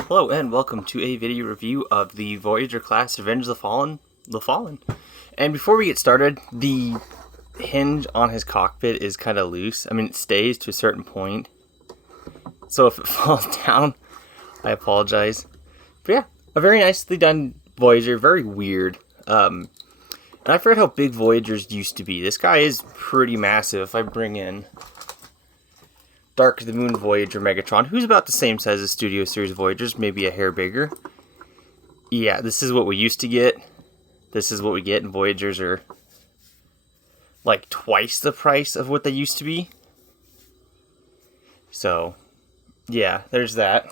Hello and welcome to a video review of the Voyager class Revenge of the Fallen. And before we get started, the hinge on his cockpit is kind of loose. I mean, it stays to a certain point. So if it falls down, I apologize. But yeah, a very nicely done Voyager, very weird. And I forget how big Voyagers used to be. This guy is pretty massive. If I bring in Dark of the Moon Voyager Megatron, who's about the same size as Studio Series Voyagers, maybe a hair bigger. Yeah, this is what we used to get. This is what we get, and Voyagers are like twice the price of what they used to be. So, yeah, there's that.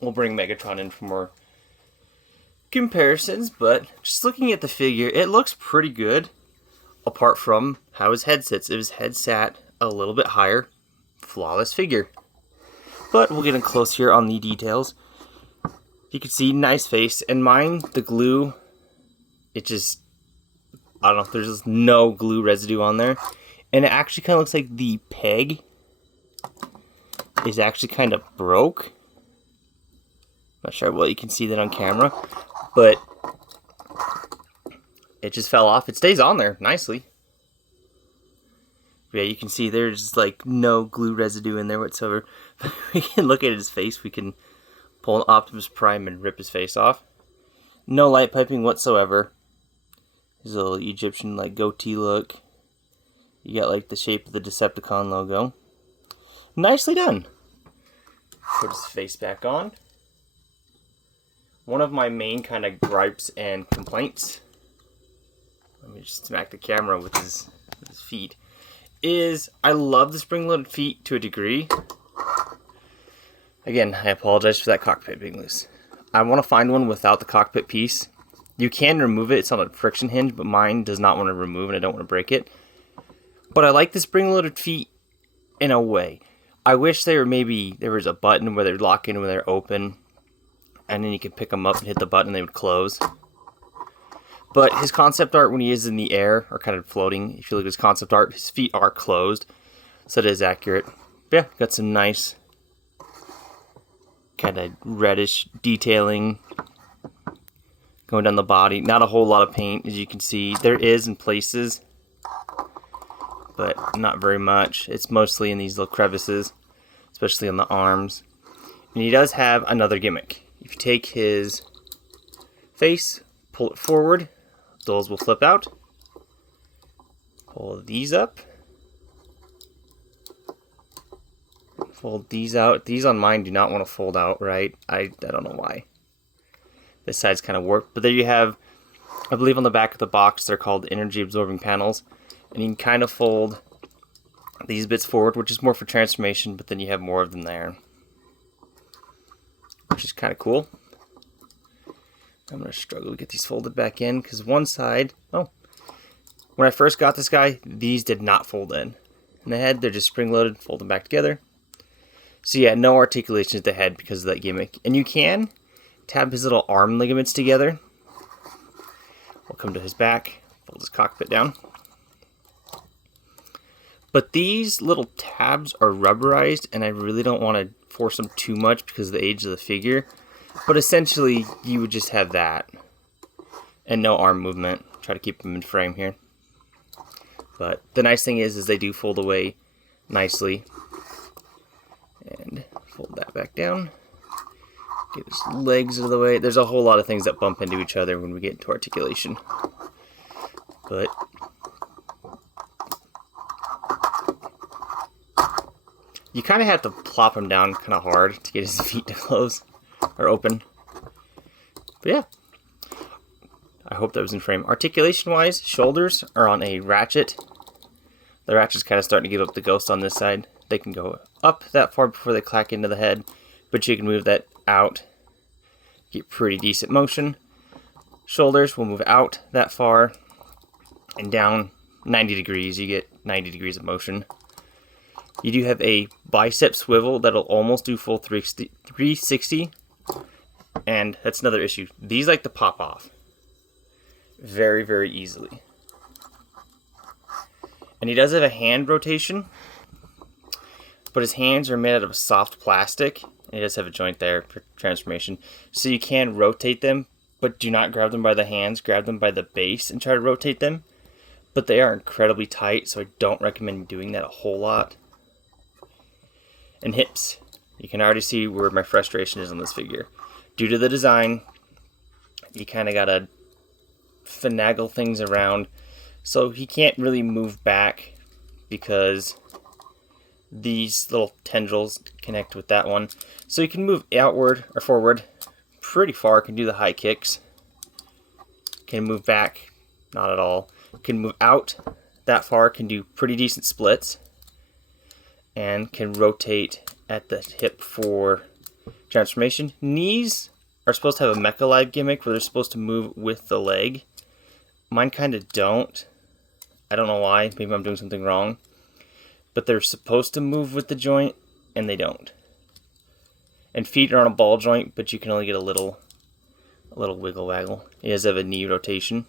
We'll bring Megatron in for more comparisons, but just looking at the figure, it looks pretty good, apart from how his head sits. If his head sat a little bit higher, flawless figure. But we'll get in close here on the details. You can see nice face, and mine, the glue, it just, I don't know, there's just no glue residue on there. And it actually kind of looks like the peg is actually kind of broke. Not sure well you can see that on camera, but it just fell off. It stays on there nicely. Yeah, you can see there's like no glue residue in there whatsoever. We can look at his face. We can pull an Optimus Prime and rip his face off. No light piping whatsoever. His little Egyptian like goatee look. You got like the shape of the Decepticon logo. Nicely done. Put his face back on. One of my main kind of gripes and complaints, let me just smack the camera with his feet, is I love the spring-loaded feet to a degree. Again, I apologize for that cockpit being loose. I want to find one without the cockpit piece. You can remove it. It's on a friction hinge, but mine does not want to remove, and I don't want to break it. But I like the spring-loaded feet in a way. I wish there was a button where they lock in when they're open, and then you can pick them up and hit the button and they would close. But his concept art when he is in the air, or kind of floating, if you look at his concept art, his feet are closed. So that is accurate. But yeah, got some nice kind of reddish detailing going down the body. Not a whole lot of paint, as you can see. There is in places, but not very much. It's mostly in these little crevices, especially on the arms. And he does have another gimmick. If you take his face, pull it forward, those will flip out. Pull these up. Fold these out. These on mine do not want to fold out, right? I don't know why. This side's kind of warped. But there you have, I believe on the back of the box, they're called energy absorbing panels. And you can kind of fold these bits forward, which is more for transformation, but then you have more of them there, which is kind of cool. I'm going to struggle to get these folded back in because one side, when I first got this guy, these did not fold in. In the head, they're just spring-loaded, fold them back together. So yeah, no articulation at the head because of that gimmick. And you can tab his little arm ligaments together. We'll come to his back, fold his cockpit down. But these little tabs are rubberized, and I really don't want to force them too much because of the age of the figure. But essentially, you would just have that. And no arm movement. Try to keep them in frame here. But the nice thing is they do fold away nicely. And fold that back down. Get his legs out of the way. There's a whole lot of things that bump into each other when we get into articulation. But you kind of have to plop him down kind of hard to get his feet to close or open. But yeah, I hope that was in frame. Articulation wise, shoulders are on a ratchet. The ratchet's kind of starting to give up the ghost on this side. They can go up that far before they clack into the head, but you can move that out, get pretty decent motion. Shoulders will move out that far and down 90 degrees. You get 90 degrees of motion. You do have a bicep swivel that'll almost do full 360, and that's another issue. These like to pop off very, very easily. And he does have a hand rotation, but his hands are made out of soft plastic, and it does have a joint there for transformation. So you can rotate them, but do not grab them by the hands. Grab them by the base and try to rotate them. But they are incredibly tight, so I don't recommend doing that a whole lot. And hips. You can already see where my frustration is on this figure. Due to the design, you kind of got to finagle things around. So he can't really move back because these little tendrils connect with that one. So you can move outward or forward pretty far. Can do the high kicks. Can move back, not at all. Can move out that far. Can do pretty decent splits. And can rotate at the hip for transformation. Knees are supposed to have a Mecha Live gimmick where they're supposed to move with the leg. Mine kind of don't. I don't know why. Maybe I'm doing something wrong. But they're supposed to move with the joint, and they don't. And feet are on a ball joint, but you can only get a little wiggle waggle. He does have a knee rotation,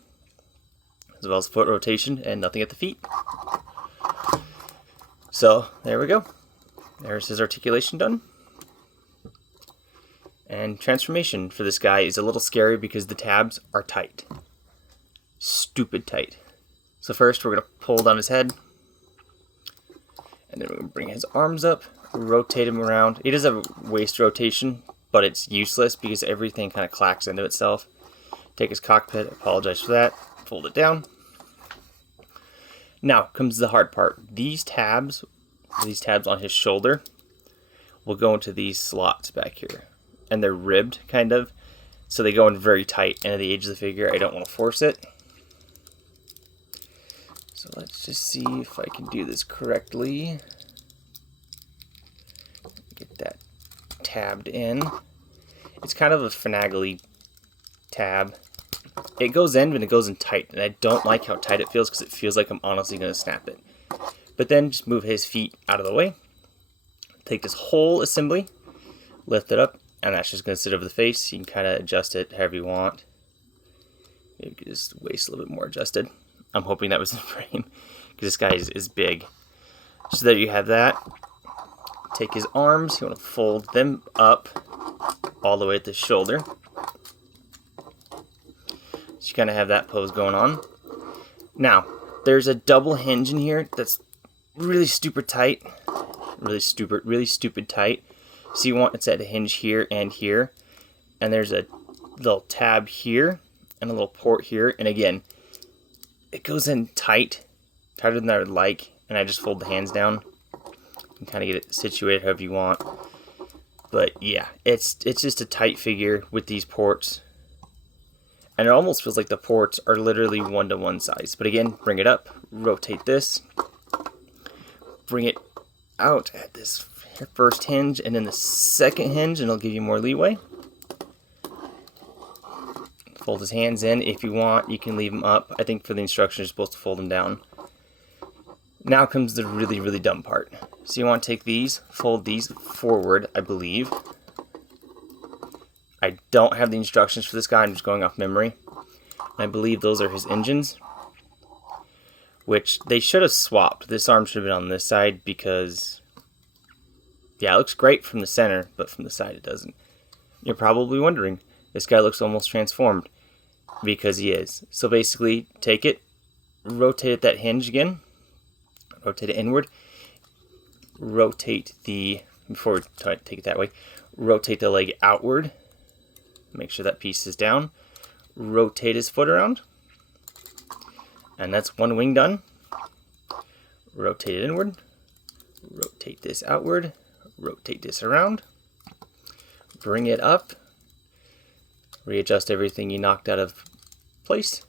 as well as foot rotation, and nothing at the feet. So there we go. There's his articulation done. And transformation for this guy is a little scary because the tabs are tight. Stupid tight. So first we're going to pull down his head. And then we're going to bring his arms up, rotate him around. He does have a waist rotation, but it's useless because everything kind of clacks into itself. Take his cockpit, apologize for that, fold it down. Now comes the hard part. These tabs on his shoulder will go into these slots back here. And they're ribbed, kind of. So they go in very tight. And at the edge of the figure, I don't want to force it. So let's just see if I can do this correctly. Get that tabbed in. It's kind of a finagly tab. It goes in, but it goes in tight. And I don't like how tight it feels because it feels like I'm honestly going to snap it. But then just move his feet out of the way. Take this whole assembly, lift it up, and that's just going to sit over the face. You can kind of adjust it however you want. Maybe just waist a little bit more adjusted. I'm hoping that was in frame because this guy is big. So there you have that. Take his arms. You want to fold them up all the way at the shoulder. So you kind of have that pose going on. Now, there's a double hinge in here that's really stupid tight. Really stupid tight. So you want it's at a hinge here and here. And there's a little tab here and a little port here. And again, it goes in tight, tighter than I would like. And I just fold the hands down and kind of get it situated however you want. But yeah, it's just a tight figure with these ports. And it almost feels like the ports are literally 1-to-1 size. But again, bring it up, rotate this, bring it out at this first hinge and then the second hinge, and it'll give you more leeway. Fold his hands in. If you want, you can leave them up. I think for the instructions, you're supposed to fold them down. Now comes the really dumb part. So you want to take these, fold these forward, I believe. I don't have the instructions for this guy. I'm just going off memory. I believe those are his engines, which they should have swapped. This arm should have been on this side because, yeah, it looks great from the center, but from the side it doesn't. You're probably wondering, this guy looks almost transformed because he is. So basically, take it, rotate that hinge again, rotate it inward, rotate the, before we take it that way, rotate the leg outward, make sure that piece is down, rotate his foot around, and that's one wing done. Rotate it inward, rotate this outward, rotate this around, bring it up, readjust everything you knocked out of place,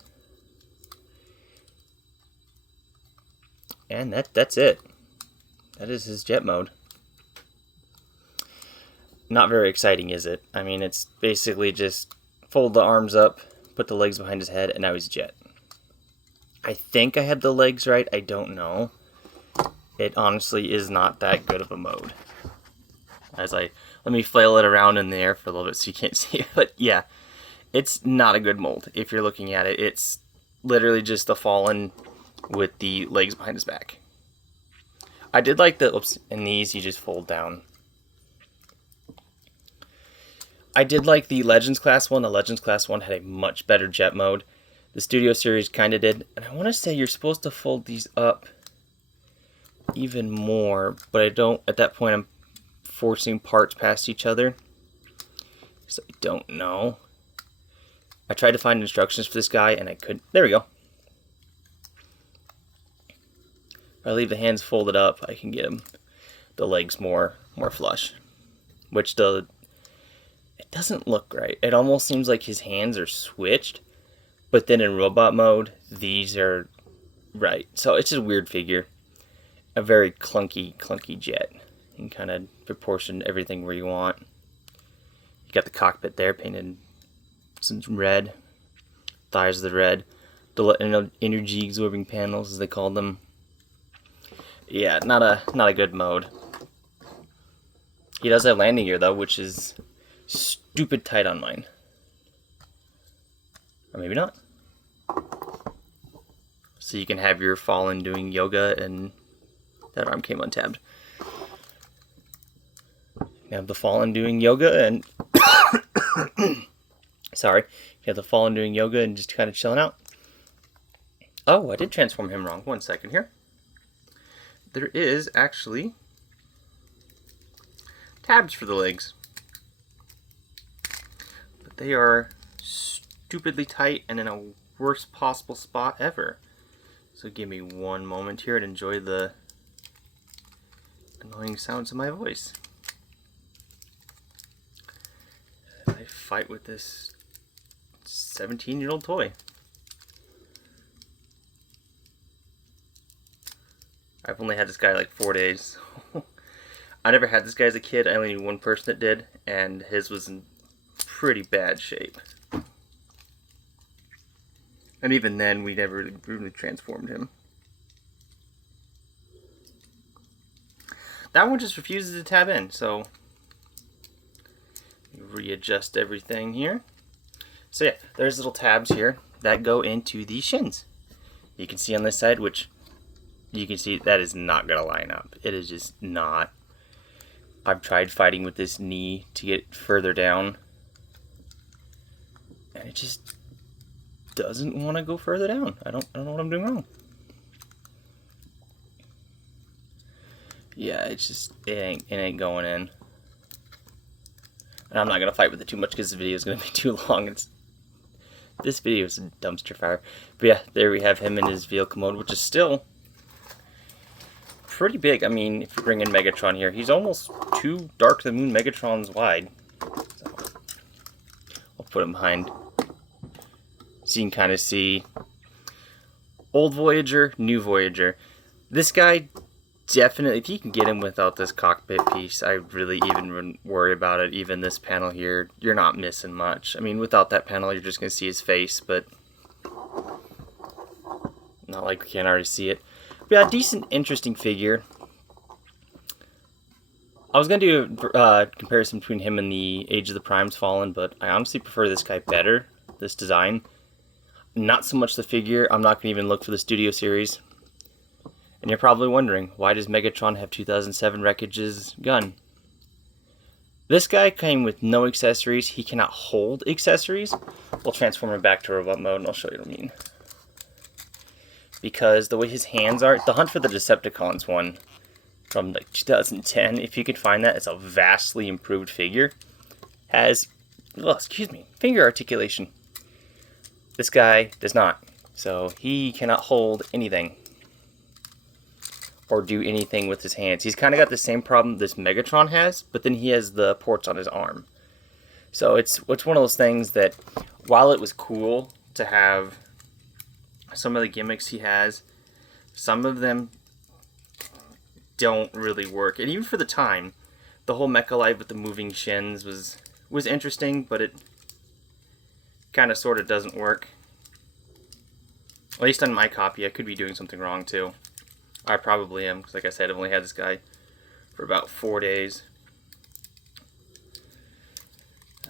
and that's it. That is his jet mode. Not very exciting, is it? I mean, it's basically just fold the arms up, put the legs behind his head, and now he's jet. I think I had the legs right. I don't know. It honestly is not that good of a mode. Let me flail it around in the air for a little bit so you can't see it. But yeah, it's not a good mold. If you're looking at it, it's literally just the fallen with the legs behind his back. I did like the, and these you just fold down. I did like the Legends class one. The Legends class one had a much better jet mode. The Studio series kind of did. And I want to say you're supposed to fold these up even more, but I don't. At that point, I'm forcing parts past each other. So I don't know. I tried to find instructions for this guy and I couldn't. There we go. If I leave the hands folded up, I can get the legs more flush. Which it doesn't look right. It almost seems like his hands are switched, but then in robot mode, these are right. So it's just a weird figure. A very clunky jet. You can kind of proportion everything where you want. You got the cockpit there painted some red. Thighs are the red. The energy absorbing panels, as they call them. Yeah, not a good mode. He does have landing gear though, which is stupid tight on mine. Or maybe not. So you can have your Fallen doing yoga, and that arm came untabbed. You have the Fallen doing yoga and sorry, you have the Fallen doing yoga and just kind of chilling out. Oh, I did transform him wrong. 1 second here. There is actually tabs for the legs, but they are stupidly tight and in a worst possible spot ever. So give me one moment here and enjoy the annoying sounds of my voice. I fight with this 17-year-old toy. I've only had this guy like 4 days. I never had this guy as a kid. I only knew one person that did, and his was in pretty bad shape. And even then, we never really transformed him. That one just refuses to tab in, so readjust everything here. So yeah, there's little tabs here that go into the shins. You can see on this side, which you can see that is not going to line up. It is just not. I've tried fighting with this knee to get further down, and it just doesn't want to go further down. I don't know what I'm doing wrong. Yeah, it's just it ain't going in. And I'm not gonna fight with it too much because this video is gonna be too long. This video is a dumpster fire. But yeah, there we have him in his vehicle mode, which is still pretty big. I mean, if you bring in Megatron here, he's almost 2 Dark to the Moon Megatrons wide. So I'll put him behind, so you can kind of see old Voyager, new Voyager. This guy, definitely, if you can get him without this cockpit piece, I really even wouldn't worry about it. Even this panel here, you're not missing much. I mean, without that panel, you're just going to see his face, but not like we can't already see it. But yeah, decent, interesting figure. I was going to do a comparison between him and the Age of the Primes Fallen, but I honestly prefer this guy better, this design. Not so much the figure. I'm not going to even look for the Studio series. And you're probably wondering, why does Megatron have 2007 Wreckage's gun? This guy came with no accessories. He cannot hold accessories. We'll transform him back to robot mode, and I'll show you what I mean. Because the way his hands are, the Hunt for the Decepticons one from like 2010, if you could find that, it's a vastly improved figure. Has, well, excuse me, finger articulation. This guy does not. So he cannot hold anything or do anything with his hands. He's kind of got the same problem this Megatron has, but then he has the ports on his arm. So it's one of those things that, while it was cool to have some of the gimmicks he has, some of them don't really work. And even for the time, the whole Mecha Life with the moving shins was interesting, but it kind of sort of doesn't work. At least on my copy. I could be doing something wrong too. I probably am, because like I said, I've only had this guy for about 4 days.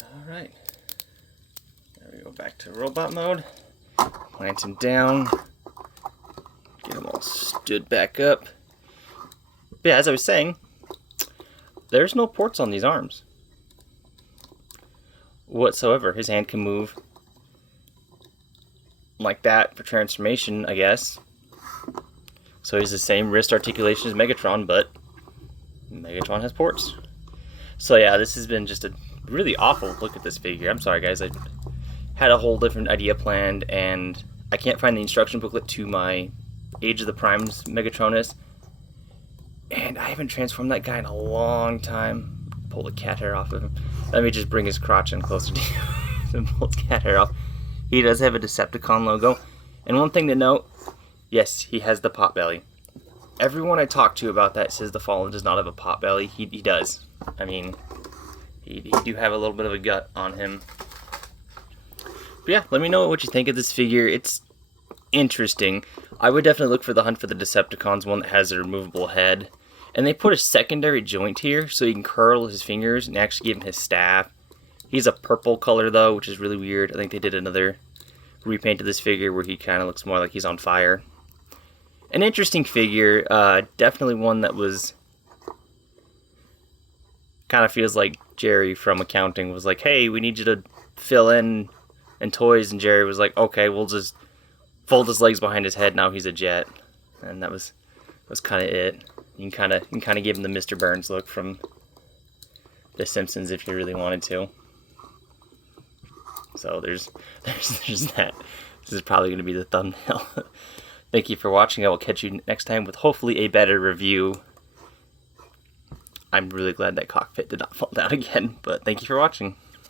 Alright. There we go, back to robot mode. Plant him down. Get him all stood back up. But yeah, as I was saying, there's no ports on these arms. whatsoever. His hand can move like that for transformation, I guess. So he's the same wrist articulation as Megatron, but Megatron has ports. So yeah, this has been just a really awful look at this figure. I'm sorry guys, I had a whole different idea planned, and I can't find the instruction booklet to my Age of the Primes Megatronus, and I haven't transformed that guy in a long time. Pull the cat hair off of him. Let me just bring his crotch in closer to you and pull his cat hair off. He does have a Decepticon logo, and one thing to note, yes, he has the pot belly. Everyone I talk to about that says the Fallen does not have a pot belly. He does. I mean, he do have a little bit of a gut on him. But yeah, let me know what you think of this figure. It's interesting. I would definitely look for the Hunt for the Decepticons one that has a removable head. And they put a secondary joint here so he can curl his fingers and actually give him his staff. He's a purple color though, which is really weird. I think they did another repaint of this figure where he kind of looks more like he's on fire. An interesting figure, definitely one that was kind of feels like Jerry from accounting was like, hey, we need you to fill in toys, and Jerry was like, okay, we'll just fold his legs behind his head, now he's a jet. And that was kind of it. You can kind of give him the Mr. Burns look from The Simpsons if you really wanted to. So there's that. This is probably going to be the thumbnail. Thank you for watching. I will catch you next time with hopefully a better review. I'm really glad that cockpit did not fall down again, but thank you for watching.